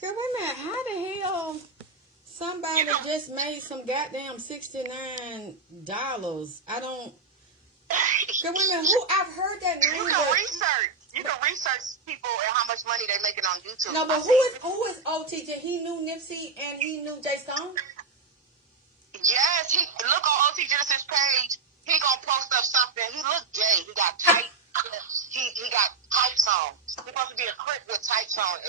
Girl, wait a minute. How the hell somebody just made some goddamn $69? I don't. Girl, wait a minute. Who? I've heard that name. You can research. You can research people and how much money they making on YouTube. No, but who is OTJ? He knew Nipsey and he knew Jay Stone? Yes, he look on OT Genesis page. He gonna post up something. He look gay. He got tight. He got tights on. He supposed to be a crip with tights on.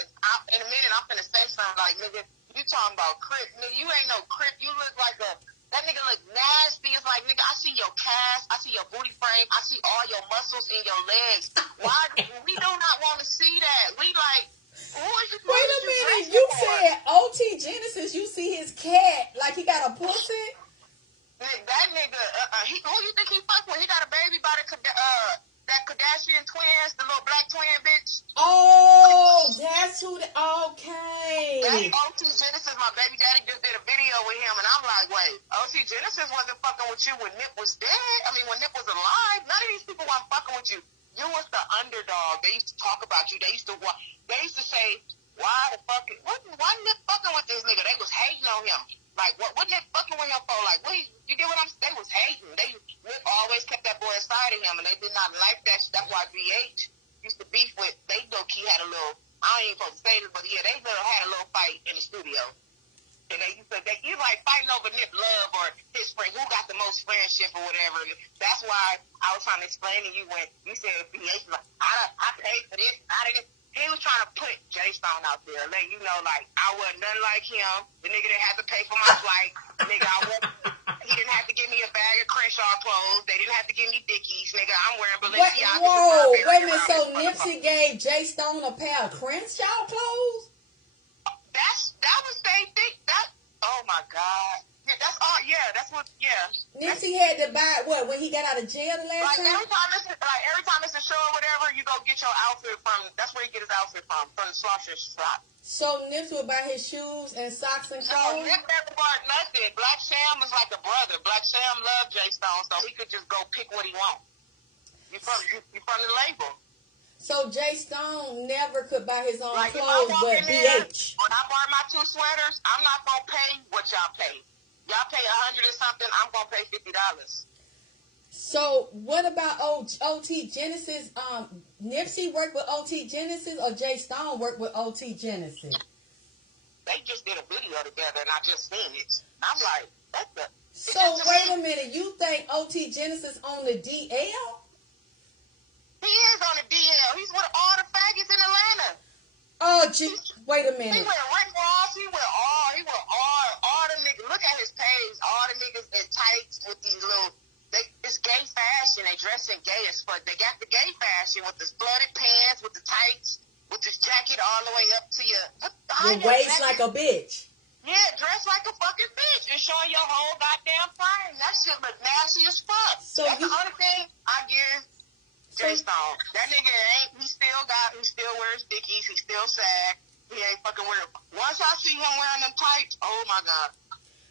In a minute, I'm finna say something like, nigga, you talking about crip? Nigga, you ain't no crip. You look like that nigga look nasty. It's like, nigga, I see your calves. I see your booty frame. I see all your muscles in your legs. Why? We do not want to see that. We like. Wait a minute, you said OT Genesis, you see his cat like he got a pussy? That nigga, who you think he fuck with? He got a baby by that Kardashian twins, the little black twin bitch. Oh, that's who, okay. That OT Genesis, my baby daddy just did a video with him, and I'm like, wait, OT Genesis wasn't fucking with you when Nip was dead? I mean, when Nip was alive? None of these people weren't fucking with you. You was the underdog. They used to talk about you. They used to say, why Nip fucking with this nigga? They was hating on him. Like, what Nip fucking with him for? Like, you get what I'm saying? They was hating. Nip always kept that boy aside of him, and they did not like that. That's why VH used to beef with, they low-key had a little, I ain't even supposed to say this, but yeah, they had a little fight in the studio. And you like fighting over Nip love or his friend, who got the most friendship or whatever. That's why I was trying to explain to you when you said VH, like, I paid for this, I didn't. He was trying to put Jay Stone out there, letting you know, like, I wasn't nothing like him. The nigga didn't have to pay for my flight. Nigga, he didn't have to give me a bag of Crenshaw clothes. They didn't have to give me Dickies. Nigga, I'm wearing Balenciaga. Whoa, wait a minute. So Nipsey gave Jay Stone a pair of Crenshaw clothes? That was they think that. Oh my God. Yeah, that's all. Yeah, that's what. Yeah. Nipsey had to buy what when he got out of jail the last time. Every time it's a show or whatever, you go get your outfit from. That's where he get his outfit from the Slaughter shop. So Nipsey would buy his shoes and socks and clothes. No, Nip never bought nothing. Black Sam was like a brother. Black Sam loved Jay Stone, so he could just go pick what he want. You from the label. So Jay Stone never could buy his own clothes, but BH. When I bought my 2 sweaters, I'm not gonna pay what y'all pay. Y'all pay $100 or something. I'm gonna pay $50. So what about OT Genesis? Nipsey worked with OT Genesis, or Jay Stone worked with OT Genesis? They just did a video together, and I just seen it. I'm like, that's the. So wait a minute. You think OT Genesis on the DL? He is on the DL. He's with all the faggots in Atlanta. Oh, gee, wait a minute. He went Rick Ross. He went all the niggas. Look at his page. All the niggas in tights with these little. It's gay fashion. They dressing gay as fuck. They got the gay fashion with the flooded pants, with the tights, with this jacket all the way up to your waist like a bitch. Yeah, dressed like a fucking bitch and showing your whole goddamn frame. That shit look nasty as fuck. So that's the only thing I give Jay Stone. That nigga he still wears Dickies. He still sad. He ain't fucking wearing. Once I see him wearing them tights, oh my God.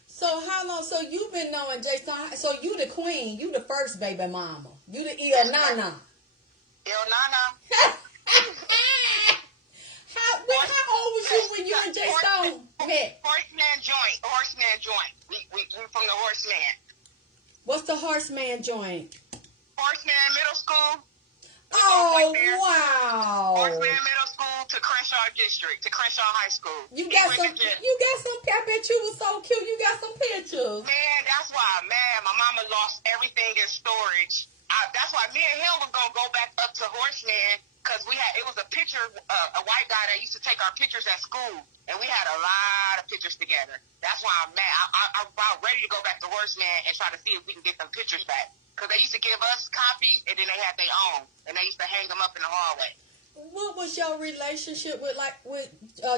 So how long? So you've been knowing Jay Stone. So you the queen. You the first baby mama. You the Il Nana. Il Nana. How old was you when you and Jay Stone met? Horseman joint. We from the Horseman. What's the Horseman joint? Horseman Middle School. Oh, wow. Horseman Middle School to Crenshaw District, to Crenshaw High School. You got some, I bet you was so cute. You got some pictures. Man, that's why I'm mad. My mama lost everything in storage. That's why me and him was going to go back up to Horseman, because it was a picture, a white guy that used to take our pictures at school, and we had a lot of pictures together. That's why I'm mad. I'm about ready to go back to Horseman and try to see if we can get them pictures back. Because they used to give us copies, and then they had their own, and they used to hang them up in the hallway. What was your relationship with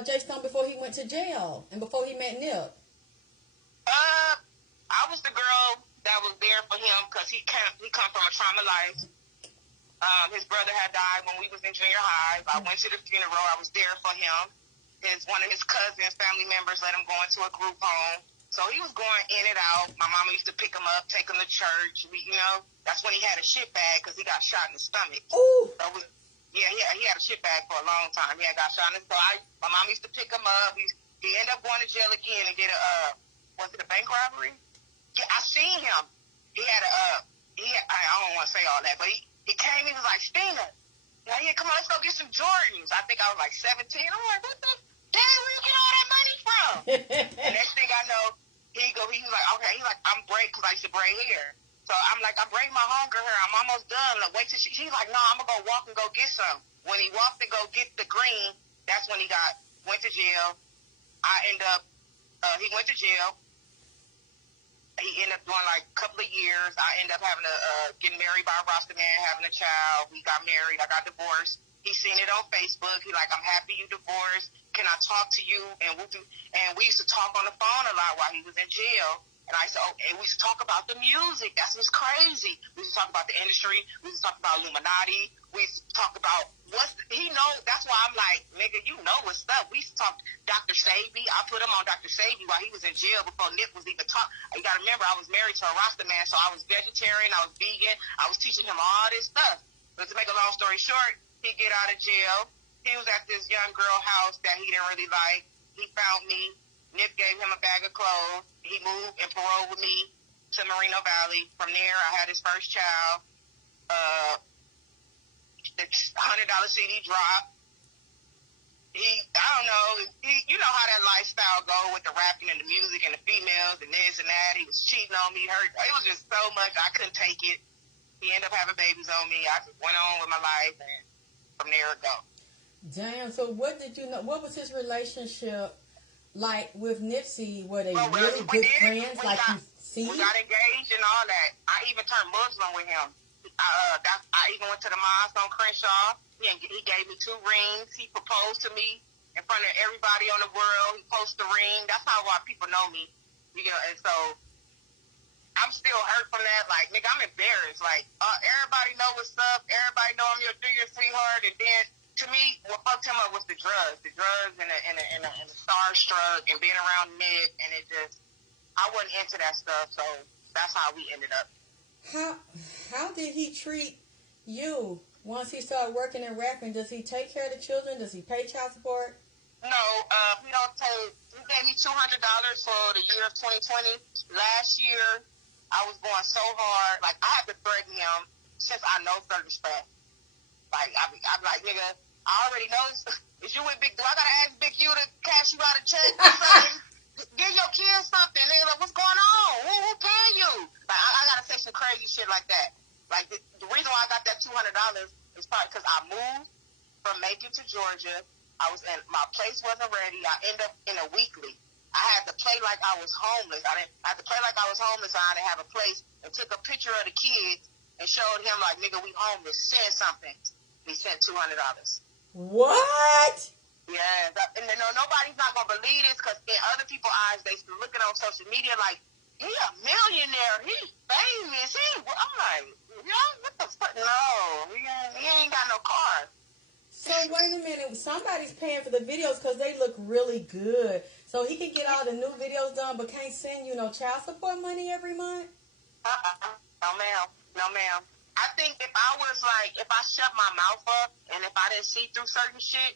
Jay Stone before he went to jail and before he met Nip? I was the girl that was there for him because he come from a trauma life. His brother had died when we was in junior high. I went to the funeral. I was there for him. One of his cousins, family members, let him go into a group home. So he was going in and out. My mama used to pick him up, take him to church. That's when he had a shit bag because he got shot in the stomach. Ooh. Yeah, he had a shit bag for a long time. He had got shot in his. So my mom used to pick him up. He ended up going to jail again and did was it a bank robbery? Yeah, I seen him. He had I don't want to say all that, but he came. He was like, Stina, yeah, come on, let's go get some Jordans. I think I was like 17. I'm like, what the? Dad, where you get all that money from? And next thing I know, he's like, okay, he's like, I'm braid because I used to braid hair. So I'm like, I braid my homegirl hair. I'm almost done. Like, wait till she's like, no, I'm gonna go walk and go get some. When he walked to go get the green, that's when he went to jail. He went to jail. He ended up doing like a couple of years. I ended up having to get married by a Rasta man, having a child. We got married. I got divorced. He seen it on Facebook. He like, I'm happy you divorced. Can I talk to you? And we used to talk on the phone a lot while he was in jail. And I said, okay, we used to talk about the music. That's what's crazy. We used to talk about the industry. We used to talk about Illuminati. We used to talk about that's why I'm like, nigga, you know what's up. We used to talk Dr. Sabi. I put him on Dr. Sabi while he was in jail before Nip was even talking. You got to remember, I was married to a Rasta man, so I was vegetarian. I was vegan. I was teaching him all this stuff. But to make a long story short, he get out of jail. He was at this young girl house that he didn't really like. He found me. Nip gave him a bag of clothes. He moved and paroled with me to Moreno Valley. From there, I had his first child. The $100 CD drop. I don't know. You know how that lifestyle go with the rapping and the music and the females and this and that. He was cheating on me. It was just so much. I couldn't take it. He ended up having babies on me. I just went on with my life, and from there it go. Damn. So what did you know? What was his relationship like with Nipsey? Were they really good friends? We got engaged and all that. I even turned Muslim with him. I even went to the mosque on Crenshaw. He gave me 2 rings. He proposed to me in front of everybody on the world. He posted the ring. That's how a lot of people know me. And so I'm still hurt from that. Like, nigga, I'm embarrassed. Like, everybody know what's up. Everybody know I'm your sweetheart. And then, to me, what fucked him up was the drugs. The drugs and the starstruck and being around Nick. And it just, I wasn't into that stuff. So that's how we ended up. How did he treat you once he started working and rapping? Does he take care of the children? Does he pay child support? No, he don't pay. He gave me $200 for the year of 2020. Last year, I was going so hard. Like, I had to threaten him since I know certain stuff. Like, I'm like, nigga, I already know is you with Big Do I gotta ask Big U to cash you out a check or something? Give your kids something. They're like, what's going on? Who paying you? Like, I gotta say some crazy shit like that. Like, the reason why I got that $200 is probably because I moved from Macon to Georgia. My place wasn't ready. I ended up in a weekly. I had to play like I was homeless. I had to play like I was homeless. I didn't have a place, and took a picture of the kids and showed him like, nigga, we homeless. Send something. He sent $200. What? Yeah, and nobody's not gonna believe this because in other people's eyes, they looking on social media like he a millionaire, he's famous. I'm like, what the fuck? No, he ain't got no car. So wait a minute, somebody's paying for the videos because they look really good. So he can get all the new videos done, but can't send you no child support money every month. No ma'am. I think if I shut my mouth up and if I didn't see through certain shit.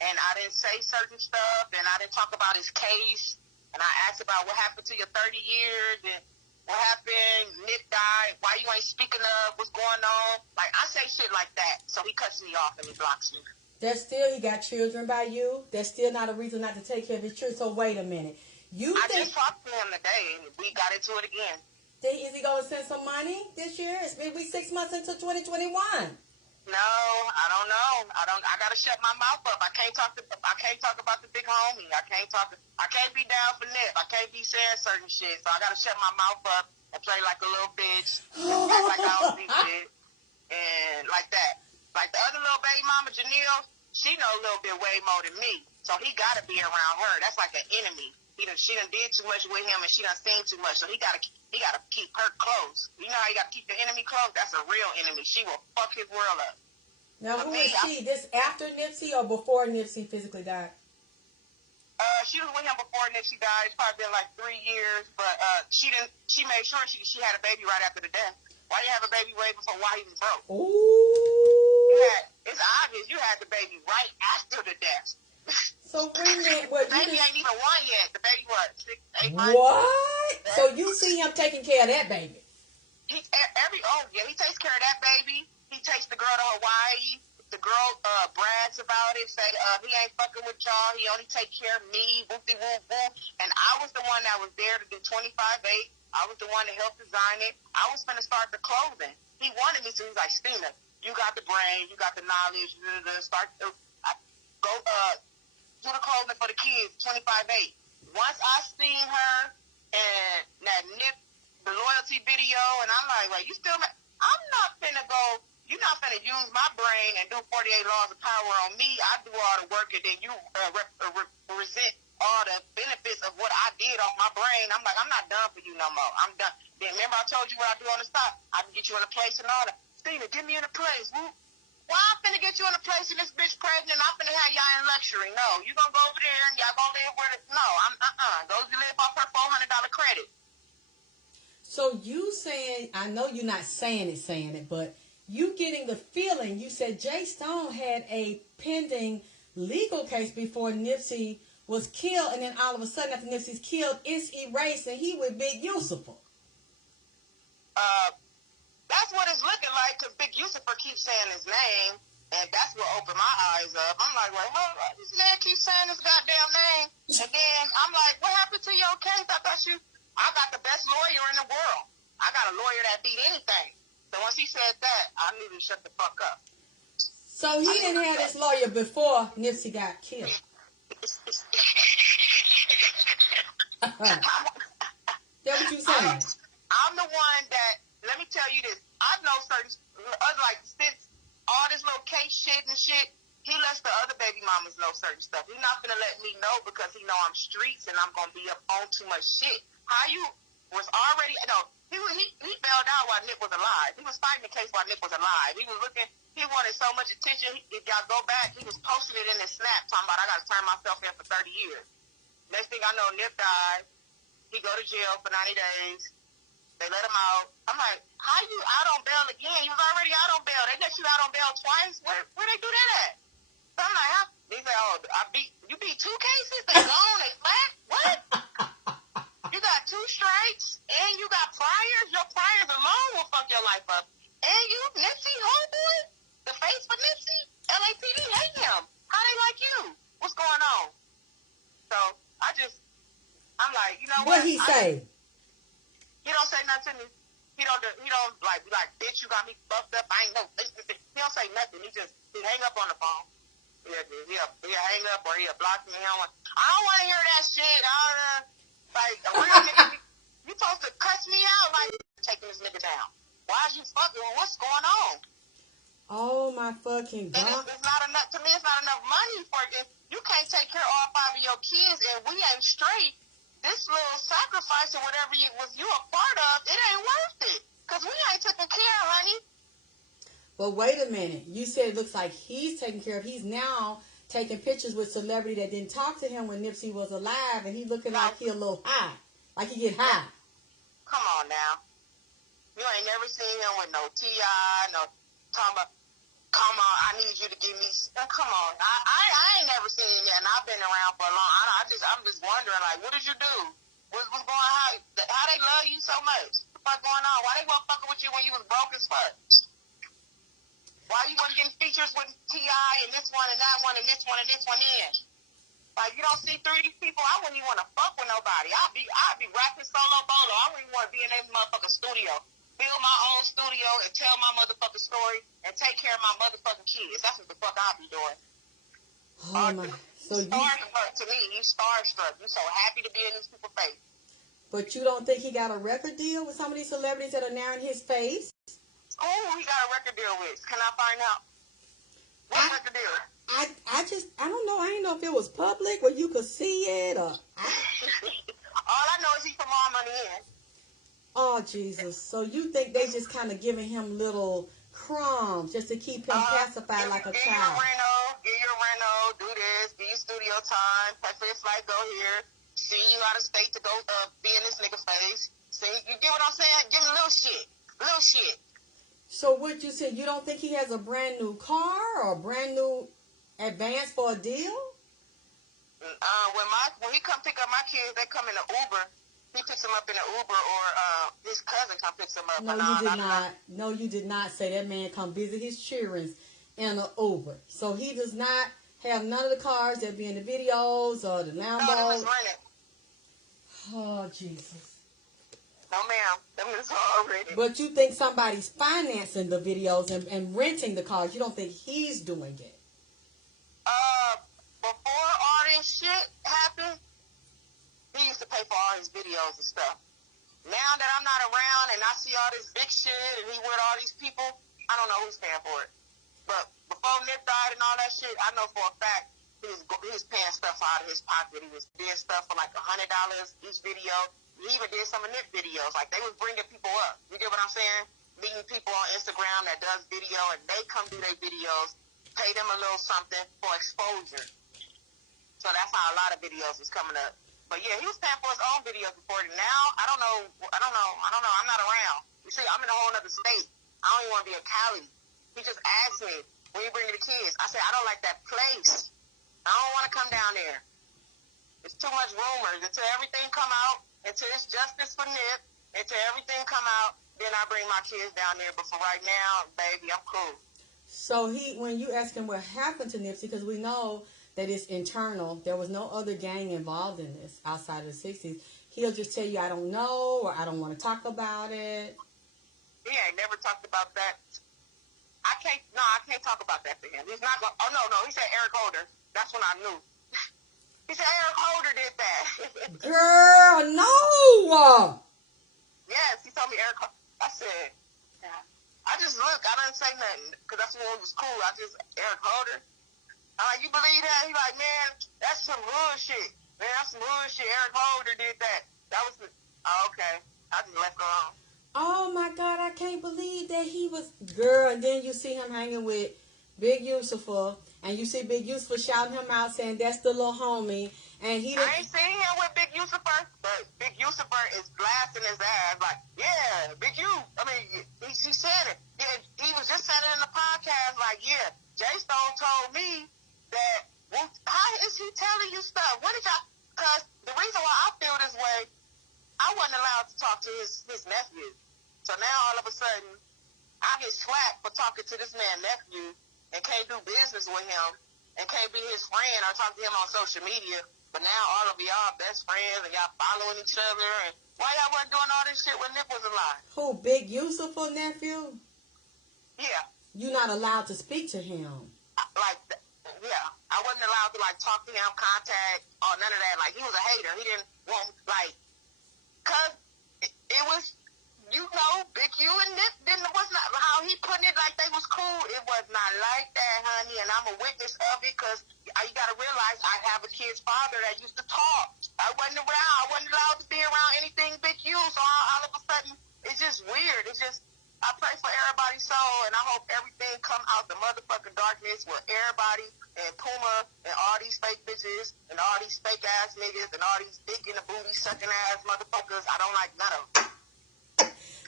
And I didn't say certain stuff, and I didn't talk about his case, and I asked about what happened to your 30 years, and what happened, Nick died, why you ain't speaking up, what's going on. Like, I say shit like that, so he cuts me off and he blocks me. That's still, he got children by you. That's still not a reason not to take care of his children. So wait a minute. I just talked to him today, and we got into it again. Is he going to send some money this year? It's been 6 months into 2021. No, I don't know. I gotta shut my mouth up. I can't talk about the big homie. I can't be down for Nip. I can't be saying certain shit. So I gotta shut my mouth up and play like a little bitch. Act like I don't see shit. And like that. Like the other little baby mama, Janelle, she know a little bit way more than me. So he gotta be around her. That's like an enemy. She done did too much with him and she done seen too much. So he gotta keep her close. You know how you gotta keep the enemy close? That's a real enemy. She will fuck his world up. Now who is she? This after Nipsey or before Nipsey physically died? She was with him before Nipsey died. It's probably been like 3 years, but she made sure she had a baby right after the death. Why you have a baby way before while he was broke? Ooh. It's obvious you had the baby right after the death. So wait a minute, what the baby ain't even one yet. The baby what? 6, 8 months? What? So you see him taking care of that baby? He takes care of that baby. He takes the girl to Hawaii. The girl brags about it, say he ain't fucking with y'all. He only take care of me. Whoopty whoop whoop. And I was the one that was there to do 25/8. I was the one that helped design it. I was gonna start the clothing. He wanted me to. He's like, Stina, you got the brain, you got the knowledge. Start go do the clothing for the kids. 25/8. Once I seen her and that Nip, the loyalty video, and I'm like, wait, you still? I'm not finna go. You're not finna use my brain and do 48 laws of power on me. I do all the work, and then you resent all the benefits of what I did on my brain. I'm like, I'm not done for you no more. I'm done. Then remember I told you what I do on the stop? I can get you in a place and all that. Stina, get me in a place. Why I'm finna get you in a place and this bitch pregnant? I'm finna have y'all in luxury. No, you gonna go over there and y'all gonna live where no, I'm Those you live off her $400 credit. So you saying, I know you're not saying it, but you getting the feeling, you said Jay Stone had a pending legal case before Nipsey was killed, and then all of a sudden after Nipsey's killed, it's erased, and he would Big Yusufa. That's what it's looking like, because Big Yusufa keeps saying his name, and that's what opened my eyes up. I'm like, wait, hold on, this man keeps saying his goddamn name, and then I'm like, what happened to your case? I got the best lawyer in the world. I got a lawyer that beat anything. So once he said that, I knew to shut the fuck up. So he didn't have this lawyer before Nipsey got killed. That's what you saying? I'm the one that, let me tell you this, I know certain, like, since all this little case shit and shit, he lets the other baby mamas know certain stuff. He's not going to let me know because he know I'm streets and I'm going to be up on too much shit. How you was already, he bailed out while Nick was alive. He was fighting the case while Nick was alive. He was looking, he wanted so much attention. If y'all go back, he was posting it in his snap talking about, I got to turn myself in for 30 years. Next thing I know, Nip died. He go to jail for 90 days. They let him out. I'm like, how you out on bail again? You was already out on bail. They let you out on bail twice? Where they do that at? So I'm like, huh? They say, you beat 2 cases? They gone? They flat? What? You got 2 strikes, and you got priors. Your priors alone will fuck your life up. And you, Nipsey, homeboy, the face for Nipsey, LAPD hate him. How they like you? What's going on? So I'm like, you know what? What he say? He don't say nothing to me. He don't like bitch, you got me fucked up. I ain't no. He don't say nothing. He hang up on the phone. He'll hang up or he'll block me. I don't want to hear that shit. Like a real nigga, you supposed to cuss me out like taking this nigga down. Why is you fucking? What's going on? Oh my fucking God! And it's not enough to me. It's not enough money for you. You can't take care of all 5 of your kids, and we ain't straight. This little sacrifice or whatever you a part of, it ain't worth it. Because we ain't taking care, honey. But wait a minute. You said it looks like he's taking care of. He's now taking pictures with celebrity that didn't talk to him when Nipsey was alive, and he looking like he a little high. Like he get high. Come on now. You ain't never seen him with no T.I., no talking about, come on, I need you to give me, come on. I ain't never seen that, and I've been around for a long time. I'm just wondering, like, what did you do? What's going on? How they love you so much? What's going on? Why they weren't fucking with you when you was broke as fuck? Why you wasn't getting features with T.I. and this one and that one and this one and this one in? Like, you don't see through these people. I wouldn't even want to fuck with nobody. I'd be rapping solo bolo. I wouldn't even want to be in that motherfucking studio. Build my own studio and tell my motherfucking story and take care of my motherfucking kids. That's what the fuck I'd be doing. Oh my! So starstruck to me. You starstruck. You so happy to be in these people's face. But you don't think he got a record deal with some of these celebrities that are now in his face? Oh, he got a record deal with. Can I find out? What record deal? I don't know. I didn't know if it was public where you could see it or. All I know is he's from All Money In. Oh Jesus! So you think they just kind of giving him little crumbs just to keep him pacified like a child? Get your rental, do this, be studio time, pay for your flight, go here, send you out of state to go be in this nigga face. See, you get what I'm saying? Give him little shit. So what you said, you don't think he has a brand new car or a brand new advance for a deal? When he come pick up my kids, they come in an Uber. He picks them up in an Uber, or his cousin come picks them up. No, you did not. No, you did not say that man come visit his children in an Uber. So he does not have none of the cars that be in the videos or the Lambo. No, them is rented. Oh, Jesus. No, ma'am. Them is all rented. But you think somebody's financing the videos and renting the cars. You don't think he's doing it. Before all this shit happened, he used to pay for all his videos and stuff. Now that I'm not around and I see all this big shit and he with all these people, I don't know who's paying for it. But before Nip died and all that shit, I know for a fact he was paying stuff out of his pocket. He was doing stuff for like $100 each video. He even did some of Nip videos. Like, they was bringing people up. You get what I'm saying? Meeting people on Instagram that does video, and they come do their videos, pay them a little something for exposure. So that's how a lot of videos was coming up. But yeah, he was paying for his own videos before. Now, I don't know. I'm not around. You see, I'm in a whole other state. I don't even want to be in Cali. He just asked me, when you bringing the kids? I said, I don't like that place. I don't want to come down there. It's too much rumors. Until everything come out, until it's justice for Nip, until everything come out, then I bring my kids down there. But for right now, baby, I'm cool. So when you ask him what happened to Nipsey, because we know that it's internal, there was no other gang involved in this outside of the 60s, he'll just tell you, I don't know, or I don't want to talk about it. He ain't never talked about that. I can't talk about that to him. He's not going, oh, no, he said Eric Holder. That's when I knew. He said Eric Holder did that. Girl, no! Yes, he told me Eric Holder. I said, yeah. I just look, I didn't say nothing, because that's when it was cool. Eric Holder. I'm like, you believe that? He like, man, that's some hood shit. Man, that's some hood shit. Eric Holder did that. That was okay. I just left it alone. Oh, my God, I can't believe that he was... Girl, and then you see him hanging with Big Yusufa, and you see Big Yusufa shouting him out, saying, that's the little homie, and he... I ain't seen him with Big Yusufa, but Big Yusufa is blasting his ass, like, yeah, Big U. I mean, he said it. He was just saying it in the podcast, like, yeah, Jay Stone told me that, well, how is he telling you stuff? What did y'all... Because the reason why I feel this way, I wasn't allowed to talk to his nephew. So now, all of a sudden, I get slack for talking to this man's nephew and can't do business with him and can't be his friend or talk to him on social media. But now all of y'all best friends and y'all following each other. And why y'all wasn't doing all this shit when Nip was alive? Who, Big Yusufa nephew? Yeah. You're not allowed to speak to him. Yeah. I wasn't allowed to, talk to him, contact, or none of that. Like, he was a hater. He didn't want, because it was... You know, Big U and Nip was not how he putting it like they was cool. It was not like that, honey, and I'm a witness of it because you got to realize I have a kid's father that used to talk. I wasn't around. I wasn't allowed to be around anything Big U, so all of a sudden, it's just weird. It's just, I pray for everybody's soul, and I hope everything come out the motherfucking darkness with everybody and Puma and all these fake bitches and all these fake ass niggas and all these dick in the booty sucking ass motherfuckers. I don't like none of them.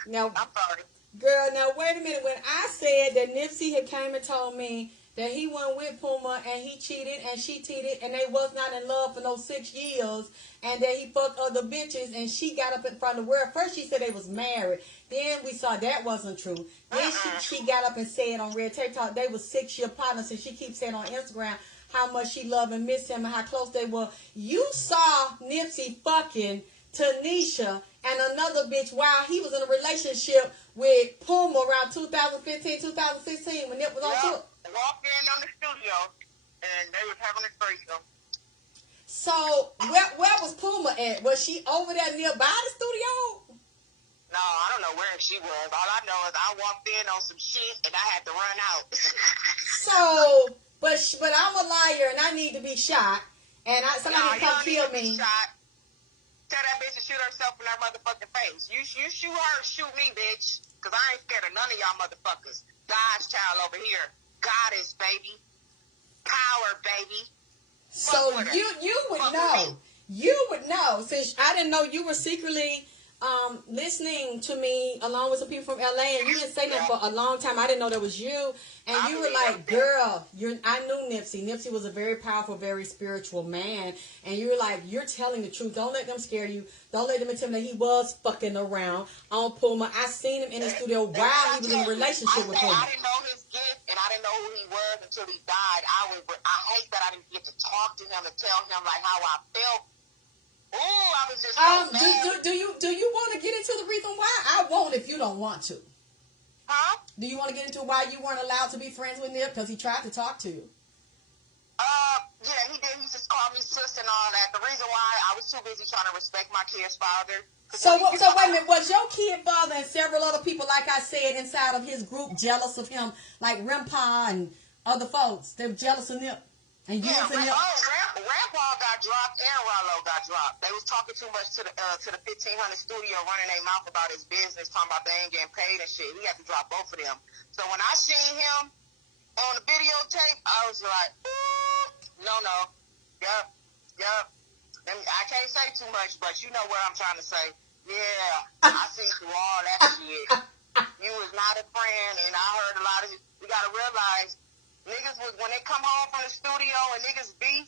Now, I'm sorry. Girl, now wait a minute. When I said that Nipsey had came and told me that he went with Puma and he cheated and she cheated and they was not in love for no 6 years and that he fucked other bitches and she got up in front of the world. First she said they was married. Then we saw that wasn't true. Then she got up and said on Red Tape Talk they was 6-year partners, and she keeps saying on Instagram how much she loved and missed him and how close they were. You saw Nipsey fucking Tanisha and another bitch while he was in a relationship with Puma around 2015, 2016 when Nip was on tour. I walked in on the studio and they was having a threesome. So where was Puma at? Was she over there nearby the studio? No, I don't know where she was. All I know is I walked in on some shit and I had to run out. So, but I'm a liar and I need to be shot and somebody come kill me. Shot. Tell that bitch to shoot herself in her motherfucking face. You shoot her, shoot me, bitch. Because I ain't scared of none of y'all motherfuckers. God's child over here. Goddess, baby. Power, baby. So you would know. You would know. Since I didn't know you were secretly listening to me along with some people from LA, and you didn't say nothing for a long time. I didn't know that was you. And you were like, girl, I knew Nipsey. Nipsey was a very powerful, very spiritual man. And you were like, you're telling the truth. Don't let them scare you. Don't let them intimidate. He was fucking around on Puma. I seen him in the studio while he was in a relationship with Puma. I didn't know his gift, and I didn't know who he was until he died. I hate that I didn't get to talk to him and tell him like how I felt. Ooh, I was just so mad. Do you want to get into the reason why? I won't if you don't want to. Huh? Do you want to get into why you weren't allowed to be friends with Nip? Because he tried to talk to you. Yeah, he did. He just called me sis and all that. The reason why I was too busy trying to respect my kid's father. So wait a minute. Was your kid father and several other people, like I said, inside of his group jealous of him? Like Rempa and other folks. They're jealous of Nip. And you and Nip. Grandpa got dropped and Rollo got dropped. They was talking too much to the 1500 studio, running their mouth about his business, talking about they ain't getting paid and shit. He had to drop both of them. So when I seen him on the videotape, I was like, no. Yup. I can't say too much, but you know what I'm trying to say. Yeah, I see through all that shit. You was not a friend, and I heard a lot of it. You gotta realize, niggas was, when they come home from the studio and niggas beef,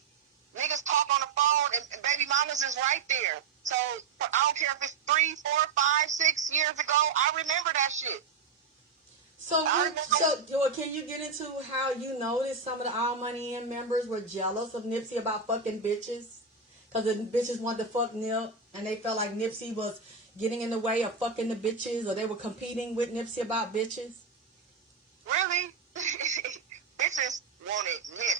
niggas talk on the phone, and baby mamas is right there. So I don't care if it's 3, 4, 5, 6 years ago. I remember that shit. So can you get into how you noticed some of the All Money In members were jealous of Nipsey about fucking bitches? Because the bitches wanted to fuck Nip, and they felt like Nipsey was getting in the way of fucking the bitches, or they were competing with Nipsey about bitches? Really? Bitches wanted Nip,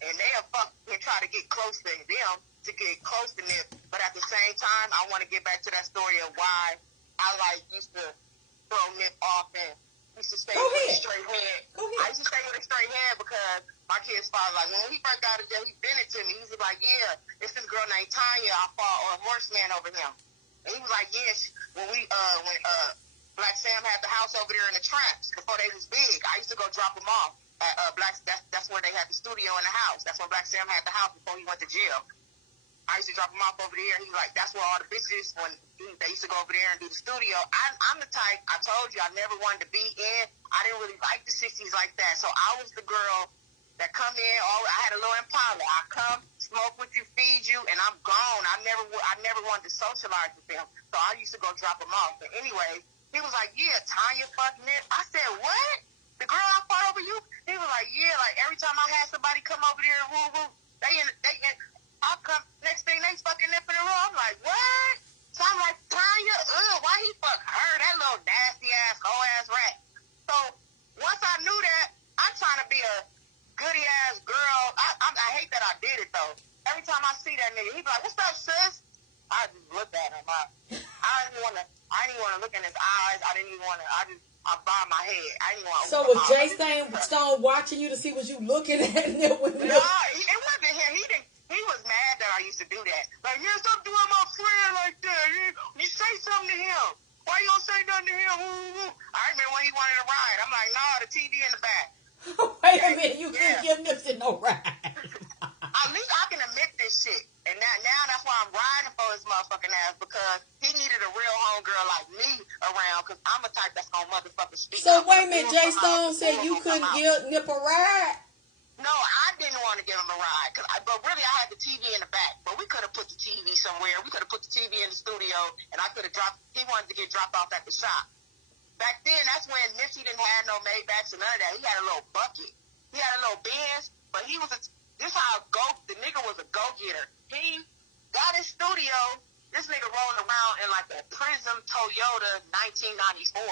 and they'll fuck and try to get close to them to get close to Nip. But at the same time, I want to get back to that story of why I used to throw Nip off and used to stay with a straight head. I used to stay with a straight head because my kid's father, like, when he first got out of jail, he been it to me. He was like, yeah, it's this girl named Tanya I fought on a horseman over him. And he was like, yes, when Black Sam had the house over there in the Traps before they was big, I used to go drop them off at that's where they had the studio in the house. That's when Black Sam had the house before he went to jail. I used to drop him off over there. He was like, that's where all the bitches, when they used to go over there and do the studio. I'm the type, I told you, I never wanted to be in. I didn't really like the 60s like that. So I was the girl that come in. I had a little Impala. I come, smoke with you, feed you, and I'm gone. I never wanted to socialize with them. So I used to go drop him off. But anyway, he was like, yeah, Tanya fucking it. I said, what? The girl I fought over you? He was like, yeah, like every time I had somebody come over there and woo-woo, I'll come, next thing they fucking Nip in the room. I'm like, what? So I'm like, Tanya, why he fuck her? That little nasty ass, hoe ass rat. So once I knew that, I'm trying to be a goody ass girl. I hate that I did it though. Every time I see that nigga, he be like, what's up, sis? I just looked at him. I didn't want to look in his eyes. I bowed my head. I didn't want to. So was Jay Stone watching you to see was you looking at him? No, it wasn't him. He was mad that I used to do that. Like, yeah, stop doing my friend like that. You say something to him. Why you don't say nothing to him? I remember when he wanted to ride. I'm like, nah, the TV in the back. Wait a minute, you can't give Nipsey no ride. At least I can admit this shit. And now that's why I'm riding for his motherfucking ass, because he needed a real homegirl like me around, because I'm a type that's gonna motherfucking speak. So wait a minute, Jay Stone said you couldn't give Nip a ride? No, I didn't want to give him a ride, but really I had the TV in the back. But we could have put the TV somewhere. We could have put the TV in the studio, and I could have he wanted to get dropped off at the shop. Back then, that's when Nipsey didn't have no Maybachs and none of that. He had a little bucket. He had a little Benz, but this how the nigga was a go-getter. He got his studio, this nigga rolling around in like a Prism Toyota 1994.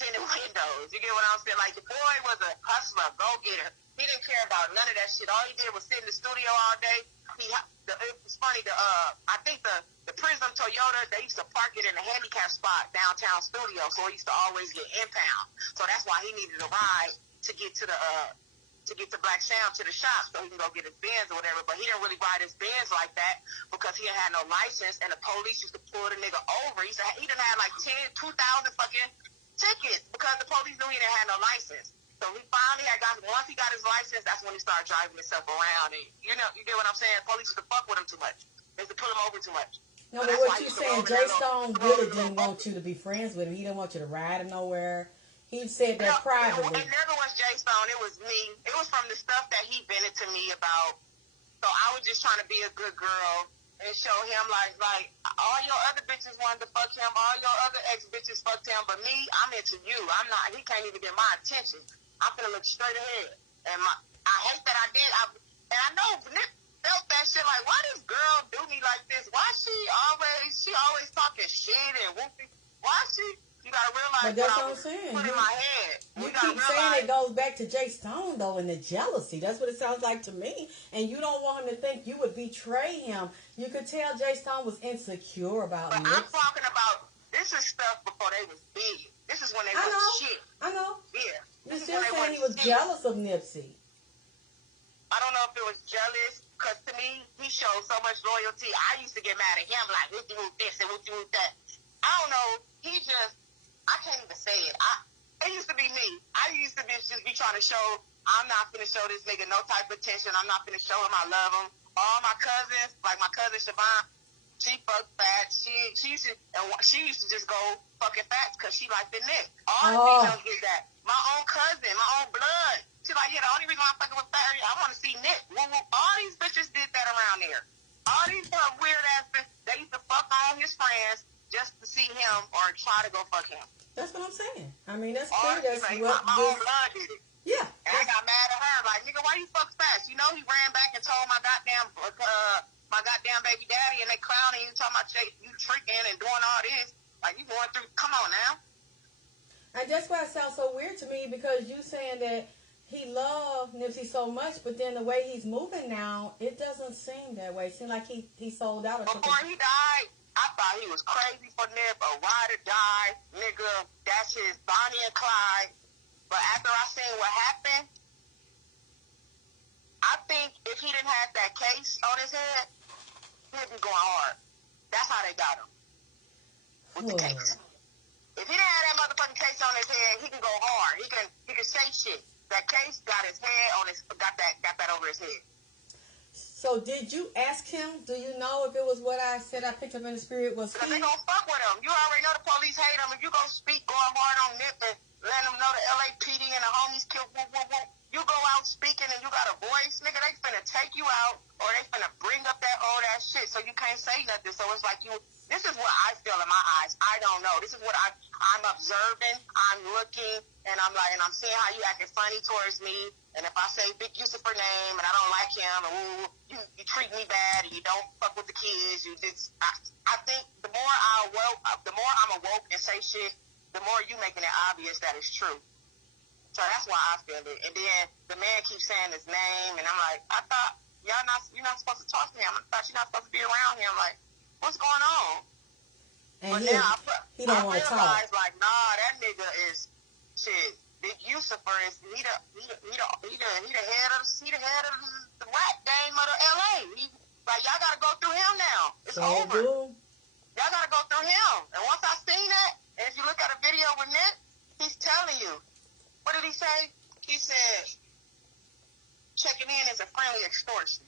Tinted windows. You get what I'm saying? Like, the boy was a hustler, go-getter. He didn't care about none of that shit. All he did was sit in the studio all day. It was funny, I think the Prism Toyota, they used to park it in a handicap spot downtown studio, so he used to always get impound. So that's why he needed a ride to get to Black Sam to the shop so he can go get his Benz or whatever. But he didn't really ride his Benz like that because he didn't have no license, and the police used to pull the nigga over. He done had like 2,000 fucking tickets because the police knew he didn't have no license. So he finally once he got his license, that's when he started driving himself around. And you get what I'm saying? Police used to fuck with him too much. They used to pull him over too much. No, So but that's what why you he used to saying, roll in Jay that Stone really didn't want you to be friends with him. He didn't want you to ride him nowhere. He said No, that privately. it never was Jay Stone. It was me. It was from the stuff that he vented to me about. So I was just trying to be a good girl and show him like all your other bitches wanted to fuck him, all your other ex bitches fucked him, but me, I'm into you. I'm not. He can't even get my attention. I'm gonna look straight ahead, and I hate that I did. And I know Nick felt that shit. Like, why this girl do me like this? Why she always talking shit and whooping? Why she? You gotta realize But that's what I what I'm was saying. putting in my head. You We gotta keep saying realize. it goes back to Jay Stone, though, and the jealousy. That's what it sounds like to me. And you don't want him to think you would betray him. You could tell Jay Stone was insecure about But Nick. I'm talking about, this is stuff before they was big. This is when they was shit. I know. Yeah. You still saying he was jealous of Nipsey. I don't know if it was jealous, because to me, he showed so much loyalty. I used to get mad at him, like, what you with this and what you with that. I don't know. He just, I can't even say it. It used to be me. I used to just be trying to show, I'm not going to show this nigga no type of attention. I'm not going to show him I love him. All my cousins, like my cousin Siobhan, she fucked fat. She used to just go fucking fat because she liked the Nick. All the females did that. My own cousin, my own blood. She like, yeah, the only reason I'm fucking with fat, I want to see Nick. All these bitches did that around there. All these weird ass bitches, they used to fuck all his friends just to see him or try to go fuck him. That's what I'm saying. I mean, that's All clear. That's what my own blood did it. Yeah. And I got mad at her, like, nigga, why you fuck fast? You know he ran back and told my goddamn baby daddy, and they clowning you, talking about you tricking and doing all this. Like, you going through, come on now. And that's why it sounds so weird to me, because you saying that he loved Nipsey so much, but then the way he's moving now, it doesn't seem that way. It seems like he sold out. Before he died, I thought he was crazy for Nip, a ride or die, nigga. That's his Bonnie and Clyde. But after I seen what happened, I think if he didn't have that case on his head, he'd be going hard. That's how they got him with the case. If he didn't have that motherfucking case on his head, he can go hard. He can say shit. That case got his head on his got that over his head. So did you ask him? Do you know if it was what I said I picked up in the spirit was Because he? they gonna fuck with him. You already know the police hate him. If you gonna speak going hard on Nip and letting them know the LAPD and the homies killed you go out speaking and you got a voice, nigga, they finna take you out or they finna bring up that old ass shit so you can't say nothing. So it's like this is what I feel in my eyes. I don't know. This is what I'm observing, I'm looking, and I'm seeing how you acting funny towards me. And if I say Big Yusufer name and I don't like him, and you treat me bad and you don't fuck with the kids, I think the more I'm awoke and say shit, the more you making it obvious that it's true. So that's why I feel it. And then the man keeps saying his name, and I'm like, I thought you're not supposed to talk to him. I thought you're not supposed to be around him. Like, what's going on? And but now I realize, like, nah, that nigga is shit. Big Yusufer is he the head of the rap game of the LA. Like, y'all gotta go through him now. It's over. Y'all gotta go through him. And once I seen that, and if you look at a video with Nick, he's telling you. What did he say? He said, checking in is a friendly extortion.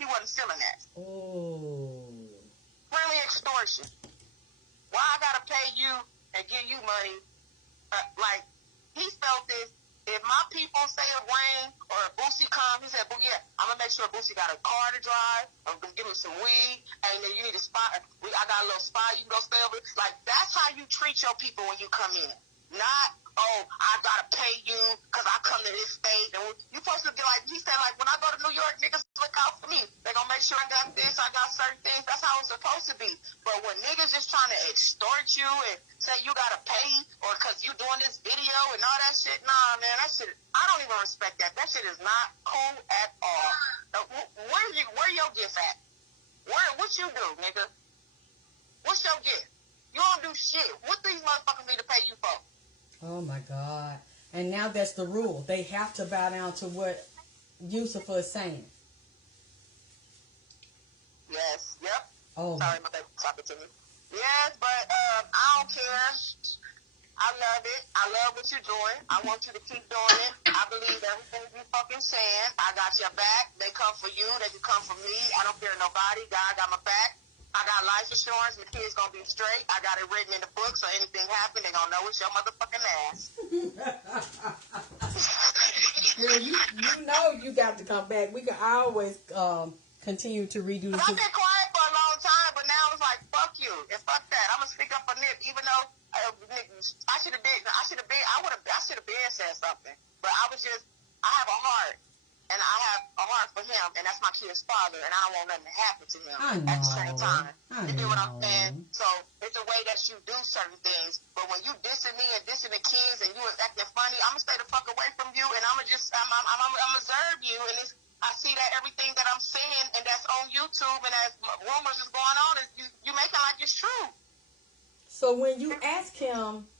He wasn't feeling that. Oh. Friendly extortion. Why I gotta pay you and give you money? Like, he felt this. If my people say it rain or if Boosie comes, he said, yeah, I'm gonna make sure Boosie got a car to drive. I'm gonna give him some weed. And then you need a spot. I got a little spot you can go stay over. Like, that's how you treat your people when you come in. Not, oh, I gotta pay you because I come to this state. And you supposed to be like, he said, like, when I go to New York, niggas look out for me. They gonna make sure I got this, I got certain things. That's how it's supposed to be. But when niggas just trying to extort you and say you gotta pay or because you doing this video and all that shit, nah, man, that shit, I don't even respect that. That shit is not cool at all. Where your gift at? What you do, nigga? What's your gift? You don't do shit. What these motherfuckers need to pay you for? Oh my God. And now that's the rule. They have to bow down to what Yusufa is saying. Yes. Yep. Oh. Sorry, my baby talking to me. Yes, but I don't care. I love it. I love what you're doing. I want you to keep doing it. I believe everything you fucking saying. I got your back. They come for you. They can come for me. I don't fear nobody. God got my back. I got life insurance. My kids gonna be straight. I got it written in the book, so anything happen, they gonna know it's your motherfucking ass. Girl, you know you got to come back. We can always continue to redo the. I've been quiet for a long time, but now it's like fuck you and fuck that. I'm gonna speak up for Nick, even though I should have been said something, but I have a heart. And I have a heart for him, and that's my kid's father, and I don't want nothing to happen to him at the same time. You get what I'm saying? So it's a way that you do certain things, but when you dissing me and dissing the kids and you is acting funny, I'm gonna stay the fuck away from you, and I'm gonna observe you, and I see that everything that I'm saying and that's on YouTube and as rumors is going on, is you make it like it's true. So when you ask him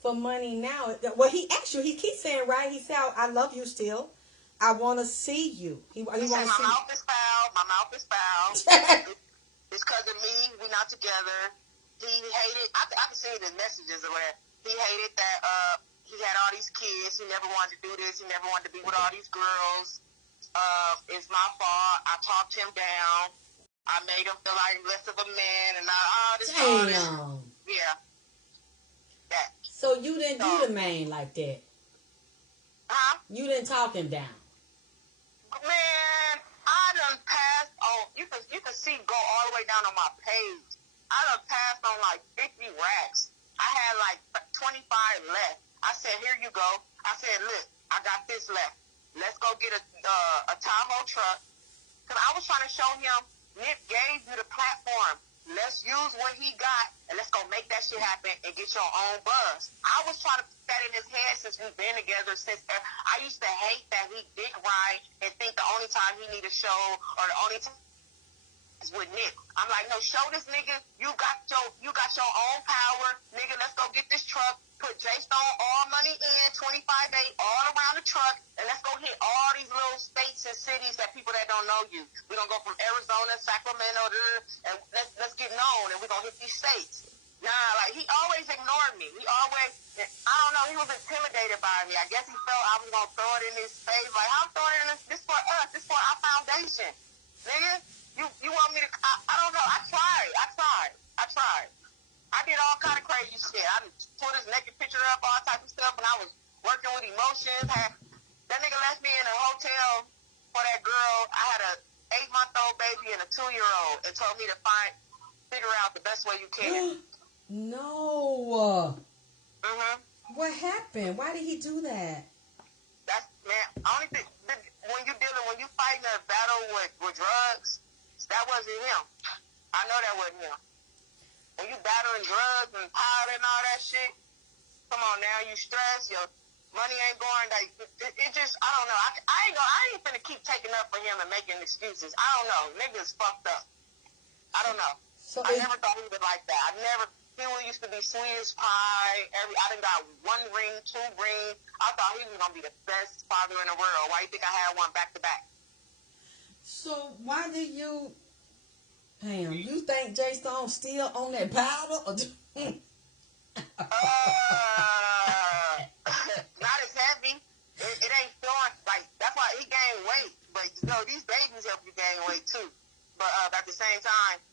for money now, well, he keeps saying, right? He said, "I love you still. I want to see you." He said, my mouth is foul. My mouth is foul. It's because of me. We're not together. He hated, I can see it in messages where he hated that he had all these kids. He never wanted to do this. He never wanted to be with all these girls. It's my fault. I talked him down. I made him feel like less of a man and all this. Yeah. That. So you didn't do the man like that? Huh? You didn't talk him down? Man, I done passed on, you can see go all the way down on my page. I done passed on like 50 racks. I had like 25 left. I said, here you go. I said, look, I got this left. Let's go get a Tahoe truck. Because I was trying to show him, Nip gave you the platform. Let's use what he got, and let's go make that shit happen and get your own buzz. I was trying to put that in his head since we've been together. I used to hate that he dick ride and think the only time he need a show or the only time is with Nick. I'm like, no, show this nigga you got your own power, nigga. Let's go get this truck. Put J-Stone all money in, 25 days all around the truck, and let's go hit all these little states and cities that people that don't know you. We're going to go from Arizona, Sacramento, and let's get known, and we're going to hit these states. Nah, like, he always ignored me. I don't know, he was intimidated by me. I guess he felt I was going to throw it in his face. Like, I'm throwing it in this for us. This for our foundation. Nigga, you want me to, I don't know. I tried. I did all kind of crazy shit. I put his naked picture up, all type of stuff, and I was working with emotions. That nigga left me in a hotel for that girl. I had a 8-month-old baby and a 2-year-old, and told me to figure out the best way you can. No. What happened? Why did he do that? That's, man, only thing, when you fighting a battle with drugs, that wasn't him. I know that wasn't him. When you battling drugs and powder and all that shit, come on now, you stress, your money ain't going, like, it just, I don't know. I ain't finna keep taking up for him and making excuses. I don't know. Niggas fucked up. I don't know. So I never thought he was like that. He used to be sweet as pie. I done got 1 ring, 2 rings. I thought he was gonna be the best father in the world. Why you think I had one back to back? So why did you... Damn, you think J-Stone still on that powder? Not as heavy. It ain't feeling like, that's why he gained weight. But you know, these babies help you gain weight too. But at the same time,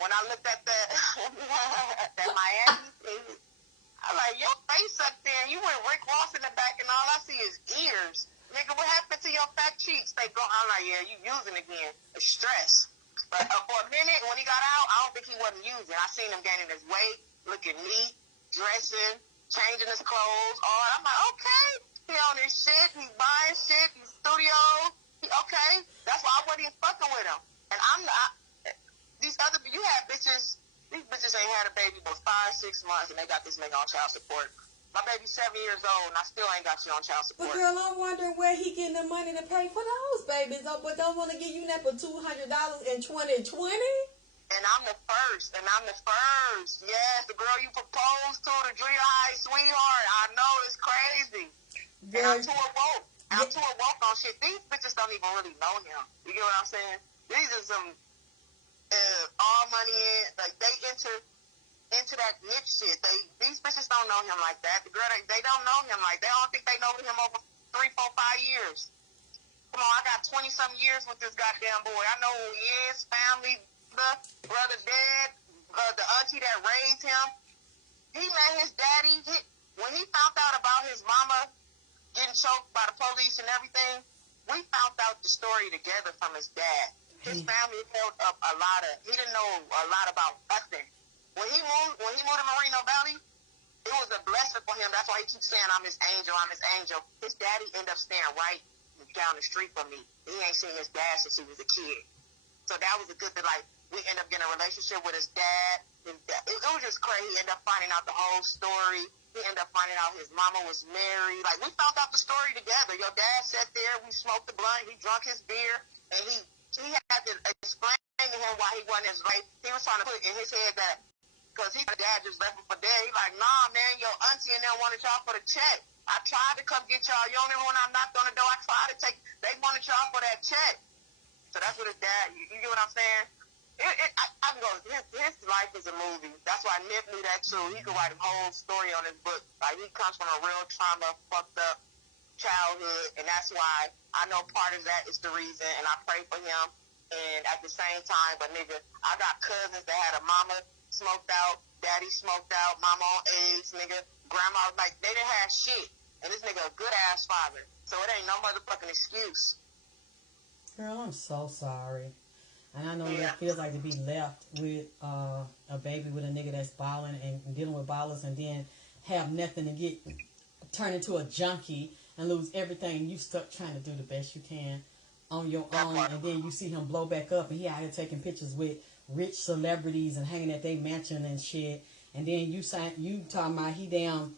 when I looked at that Miami baby, I'm like, your face up there, you went Rick Ross in the back, and all I see is ears. Nigga, what happened to your fat cheeks? I'm like, yeah, you using again. It's stress. But for a minute, when he got out, I don't think he wasn't using. I seen him gaining his weight, looking neat, dressing, changing his clothes. All I'm like, okay, he on his shit, he's buying shit, he's studio. Okay, that's why I wasn't even fucking with him. And I'm not. You had bitches. These bitches ain't had a baby but 5-6 months, and they got this nigga on child support. My baby's 7 years old, and I still ain't got you on child support. But girl, I'm wondering where he getting the money to pay for those babies, but don't want to give you that for $200 in 2020? And I'm the first. Yes, the girl you proposed to, the Dre-eyed sweetheart. I know, it's crazy. Girl, and I'm too awoke on shit. These bitches don't even really know him. You get what I'm saying? These are some all money in, like, they into that Nick shit. These bitches don't know him like that. The girl, they don't know him like that. They don't think they know him over 3, 4, 5 years. Come on, I got 20-something years with this goddamn boy. I know who he is, family, brother dead, the auntie that raised him. He let his daddy when he found out about his mama getting choked by the police and everything. We found out the story together from his dad. His family held up a lot of. He didn't know a lot about nothing. When he moved to Moreno Valley, it was a blessing for him. That's why he keeps saying, "I'm his angel. I'm his angel." His daddy ended up staying right down the street from me. He ain't seen his dad since he was a kid. So that was a good thing. Like, we ended up getting a relationship with his dad. It was just crazy. He ended up finding out the whole story. He ended up finding out his mama was married. Like, we found out the story together. Your dad sat there. We smoked the blunt. He drunk his beer. And he had to explain to him why he wasn't his wife. He was trying to put in his head that, because his dad just left him for dead. He like, nah, man, your auntie and them wanted y'all for the check. I tried to come get y'all. You only when I knocked on the door, I tried to take, they wanted y'all for that check. So that's what his dad, you get what I'm saying? His life is a movie. That's why Nip knew that too. He could write a whole story on his book. Like, he comes from a real trauma, fucked up childhood, and that's why I know part of that is the reason, and I pray for him. And at the same time, but nigga, I got cousins that had a mama smoked out, daddy smoked out, mama on AIDS, nigga, grandma, like, they didn't have shit. And this nigga a good ass father. So it ain't no motherfucking excuse. Girl, I'm so sorry. And I know what it feels like to be left with a baby with a nigga that's balling and dealing with ballers, and then have nothing to turn into a junkie and lose everything. You stuck trying to do the best you can on your own, and then you see him blow back up, and he out here taking pictures with rich celebrities and hanging at their mansion and shit. And then you talking about he down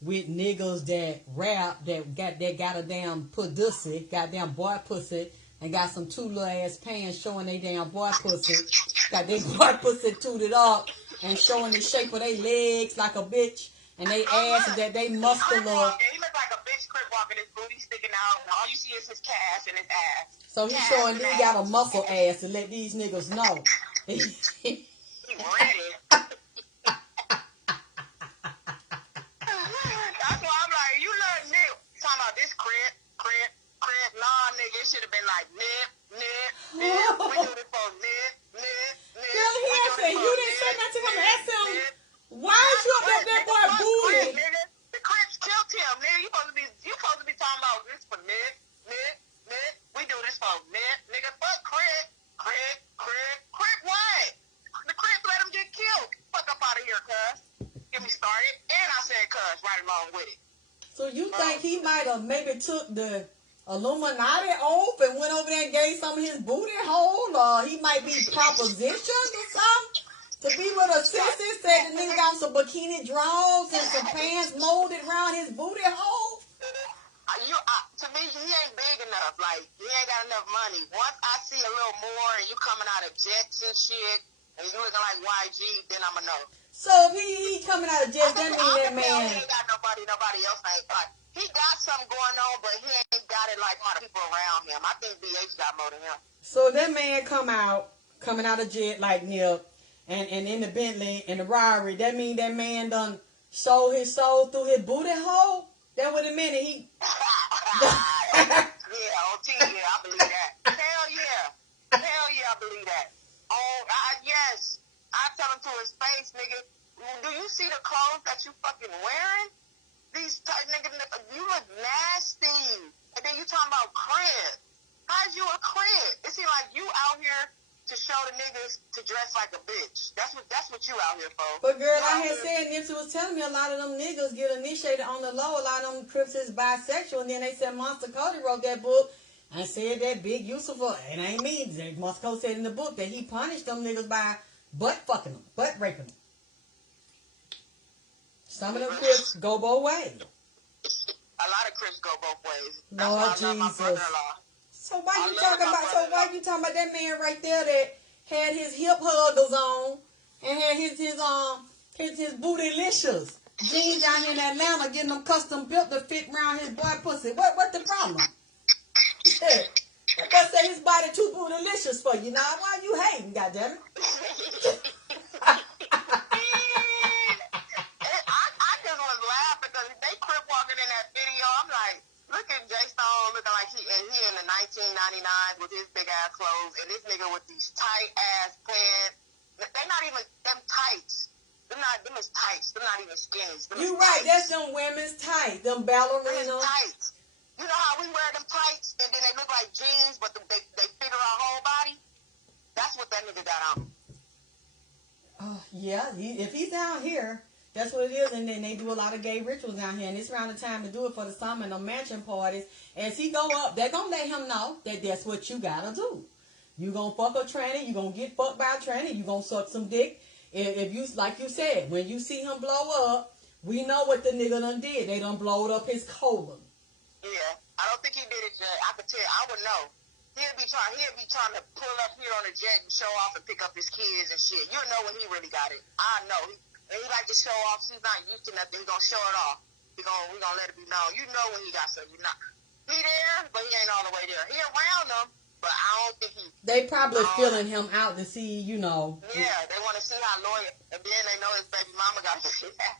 with niggas that rap that got a damn pussy, goddamn boy pussy. And got some Tylor ass pants showing they damn boy pussy. Got their boy pussy tooted up and showing the shape of their legs like a bitch. And they ass that they muscular. He look like a bitch crip walking, his booty sticking out. And all you see is his calves and his ass. So he's showing he got a muscle ass to let these niggas know. He ready. That's why I'm like, you love Nip. Talking about this crib. Nah, nigga, it should have been like Nip. We do this for Nip. Girl, he said you didn't say nothing to him. Ask him, why is you up that boy booty? Nigga, the Crips killed him, nigga. You supposed to be talking about this for Nip. We do this for Nip, nigga. Fuck Crip what? The Crips let him get killed. Fuck up out of here, cuz. Get me started. And I said cuz right along with it. So you think he might have maybe took the Illuminati oath and went over there and gave some of his booty hole, or he might be propositioned or something to be with a sissy? Said the nigga got some bikini drawers and some pants molded around his booty hole. To me, he ain't big enough. Like, he ain't got enough money. Once I see a little more and you coming out of jets and shit, and you looking like YG, then I'ma know. So if he coming out of jets, that means that man. He ain't got nobody else ain't got. He got something going on, but he ain't got it like a lot of people around him. I think BH got more than him. So that man coming out of jet like Nip, and in the Bentley and the Rari, that mean that man done sold his soul through his booty hole? That what it meant. He. Yeah, OT, yeah, I believe that. Hell yeah, I believe that. Yes, I tell him to his face, nigga. Do you see the clothes that you fucking wearing? These tight niggas, you look nasty. And then you talking about crib. How's you a crib? It seems like you out here to show the niggas to dress like a bitch. That's what you out here for. But girl, I had said Nipsey was telling me a lot of them niggas get initiated on the low. A lot of them Crips is bisexual. And then they said Monster Cody wrote that book and said that Big Yusufa, it ain't me. Monster Cody said in the book that he punished them niggas by butt fucking them, butt raping them. Some of them Crips go both ways. A lot of Crips go both ways. Lord That's why I love my Jesus. brother-in-law. So why you talking about that man right there that had his hip huggers on and had his bootylicious jeans down here in Atlanta, getting them custom built to fit around his boy pussy? What the problem? Yeah. That say his body too bootylicious for you. Now why you hating, goddammit? I just was laughing because they crip walking in that video. I'm like, look at Jay Stone looking like he in the 1999s with his big ass clothes, and this nigga with these tight ass pants not even skinnies. You right. That's them women's tights. Them ballerina tights. You know how we wear them tights and then they look like jeans, but they figure our whole body? That's what that nigga got on. Yeah. If he's down here, that's what it is. And then they do a lot of gay rituals down here. And it's around the time to do it for the summer and the mansion parties. As he go up, they're going to let him know that that's what you got to do. You going to fuck a tranny. You going to get fucked by a tranny. You going to suck some dick. If you, like you said, when you see him blow up, we know what the nigga done did. They done blowed up his colon. Yeah, I don't think he did it, Jay. I could tell. I would know. He'll be trying to pull up here on a jet and show off and pick up his kids and shit. You'll know when he really got it. I know. He like to show off. He's not used to nothing. He gonna show it off. We gonna let it be known. You know when he got something. He there, but he ain't all the way there. He around them, but I don't think he. They probably filling him out to see, you know. Yeah, they want to see how loyal, and then they know his baby mama got to see that.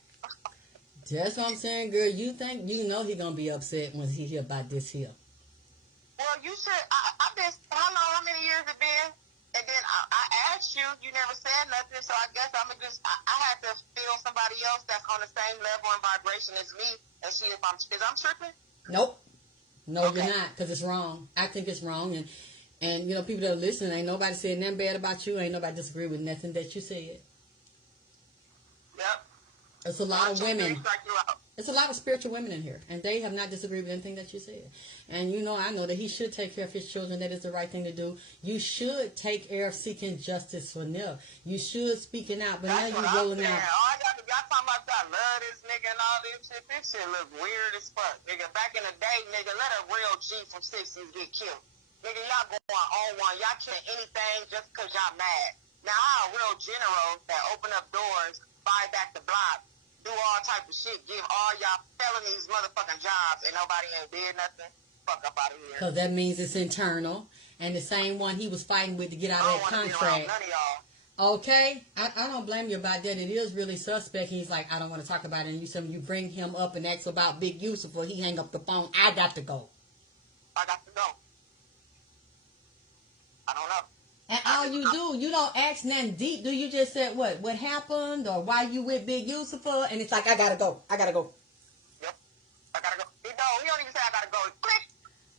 That's what I'm saying, girl. You think you know he gonna be upset when he hear about this here? Well, you said I've been how many years it been? And then I asked you, you never said nothing. So I guess I had to feel somebody else that's on the same level and vibration as me and see if I'm tripping. Nope. No, okay. You're not, because it's wrong. I think it's wrong, and you know people that are listening, ain't nobody saying nothing bad about you. Ain't nobody disagree with nothing that you said. Yep. It's a lot of women. It's a lot of spiritual women in here, and they have not disagreed with anything that you said. And you know, I know that he should take care of his children. That is the right thing to do. You should take care of seeking justice for Nip. You should speaking out, but that's now you're rolling out. Y'all talking about I love this nigga and all this shit. This shit look weird as fuck, nigga. Back in the day, nigga, let a real G from 60s get killed. Nigga, y'all going on one. Y'all kill anything just because y'all mad. Now, I'm a real general that open up doors, buy back the block, do all type of shit, give all y'all felonies motherfucking jobs, and nobody ain't did nothing. Fuck up out of here. Because that means it's internal. And the same one he was fighting with to get out of that contract. None of y'all. Okay, I don't blame you about that. It is really suspect. He's like, I don't want to talk about it. And you bring him up and ask about Big Yusuf, he hang up the phone. I got to go. I got to go. I don't know. And all you do, you don't ask nothing deep. Do you just say what happened or why you with Big Yusuf? And it's like, I gotta go. Yep, I gotta go. He don't even say I gotta go. Click.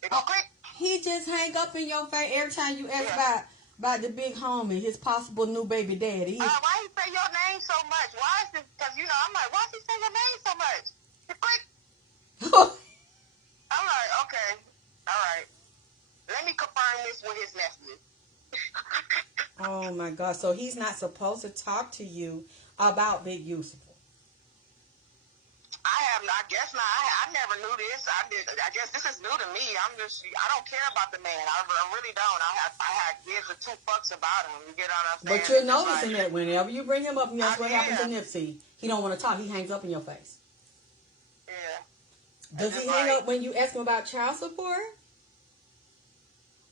It go click. He just hang up in your face every time you ask about the big homie, his possible new baby daddy. Why he say your name so much? Why is this? Because, you know, I'm like, why does he say your name so much? Click. I'm like, okay, all right. Let me confirm this with his nephew. Oh, my God. So he's not supposed to talk to you about Big Yusuf? I guess not. I never knew this. I guess this is new to me. I don't care about the man. I really don't. I gives a two fucks about him. You get what I'm saying? But you're noticing that whenever you bring him up and that's what happened to Nipsey, he don't want to talk. He hangs up in your face. Yeah. Does he hang up when you ask him about child support?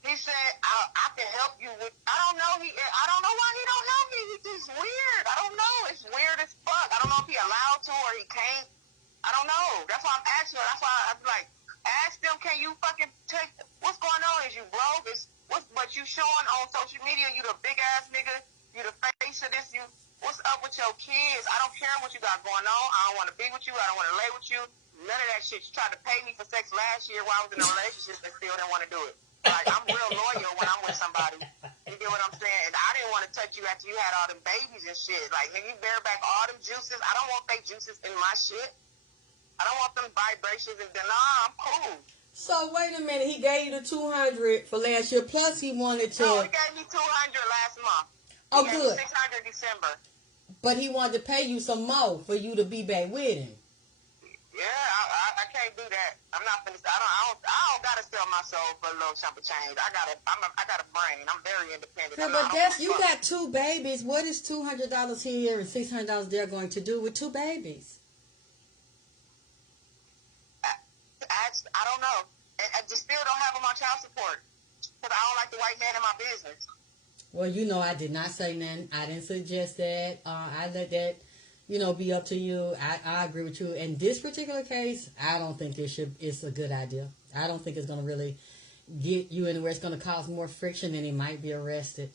He said, I can help you with, I don't know why he don't help me. He's weird. I don't know. It's weird as fuck. I don't know if he allowed to or he can't. I don't know. That's why I'm asking her. That's why I'm like, ask them, can you fucking take, what's going on? Is you broke? But you showing on social media, you the big ass nigga, you the face of this, what's up with your kids? I don't care what you got going on. I don't want to be with you. I don't want to lay with you. None of that shit. You tried to pay me for sex last year while I was in a relationship and still didn't want to do it. Like, I'm real loyal when I'm with somebody. You get what I'm saying? And I didn't want to touch you after you had all them babies and shit. Like, nigga, you bear back all them juices. I don't want fake juices in my shit. I don't want them vibrations. And I'm cool. So, wait a minute. He gave you the $200 for last year. Plus, he wanted to... No, he gave me $200 last month. Oh, good. $600 December. But he wanted to pay you some more for you to be back with him. Yeah, I can't do that. I'm not finished. I don't gotta sell my soul for a little chunk of change. I got a brain. I'm very independent. No, but you got two babies. What is $200 here and $600 there going to do with two babies? I don't know. I just still don't have my child support because I don't like the white man in my business. Well, you know, I did not say nothing. I didn't suggest that. I let that, be up to you. I agree with you. In this particular case, I don't think it's a good idea. I don't think it's going to really get you anywhere. It's going to cause more friction and he might be arrested.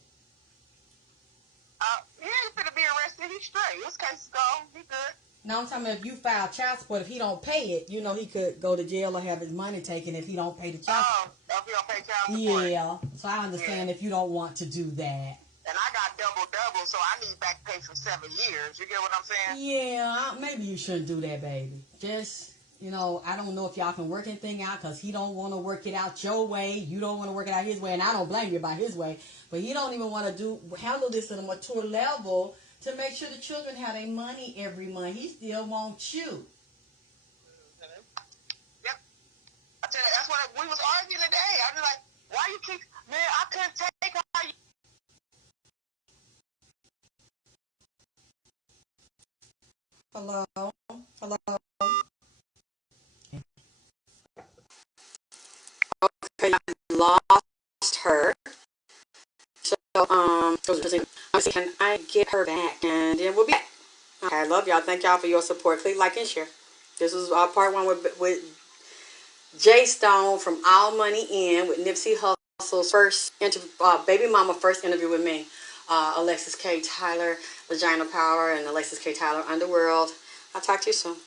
He ain't finna be arrested. He's straight. His case is gone. He good. Now I'm talking about if you file child support, if he don't pay it, you know, he could go to jail or have his money taken if he don't pay the child support. Oh, if you don't pay child support. Yeah, so I understand if you don't want to do that. And I got double, so I need back pay for 7 years. You get what I'm saying? Yeah, maybe you shouldn't do that, baby. Just, you know, I don't know if y'all can work anything out because he don't want to work it out your way. You don't want to work it out his way, and I don't blame you about his way. But he don't even want to handle this at a mature level to make sure the children have their money every month. He still wants you. Yep. I tell you, that's what we was arguing today. I was like, why you keep, man, I couldn't take how you. Hello? Hello? Okay, I lost her. So, can I get her back? And then we'll be back. Okay, I love y'all. Thank y'all for your support. Click like and share. This was part one with Jay Stone from All Money In with Nipsey Hussle's first interview, baby mama first interview with me. Alexyss K. Tylor, Vagina Power, and Alexyss K. Tylor Underworld. I'll talk to you soon.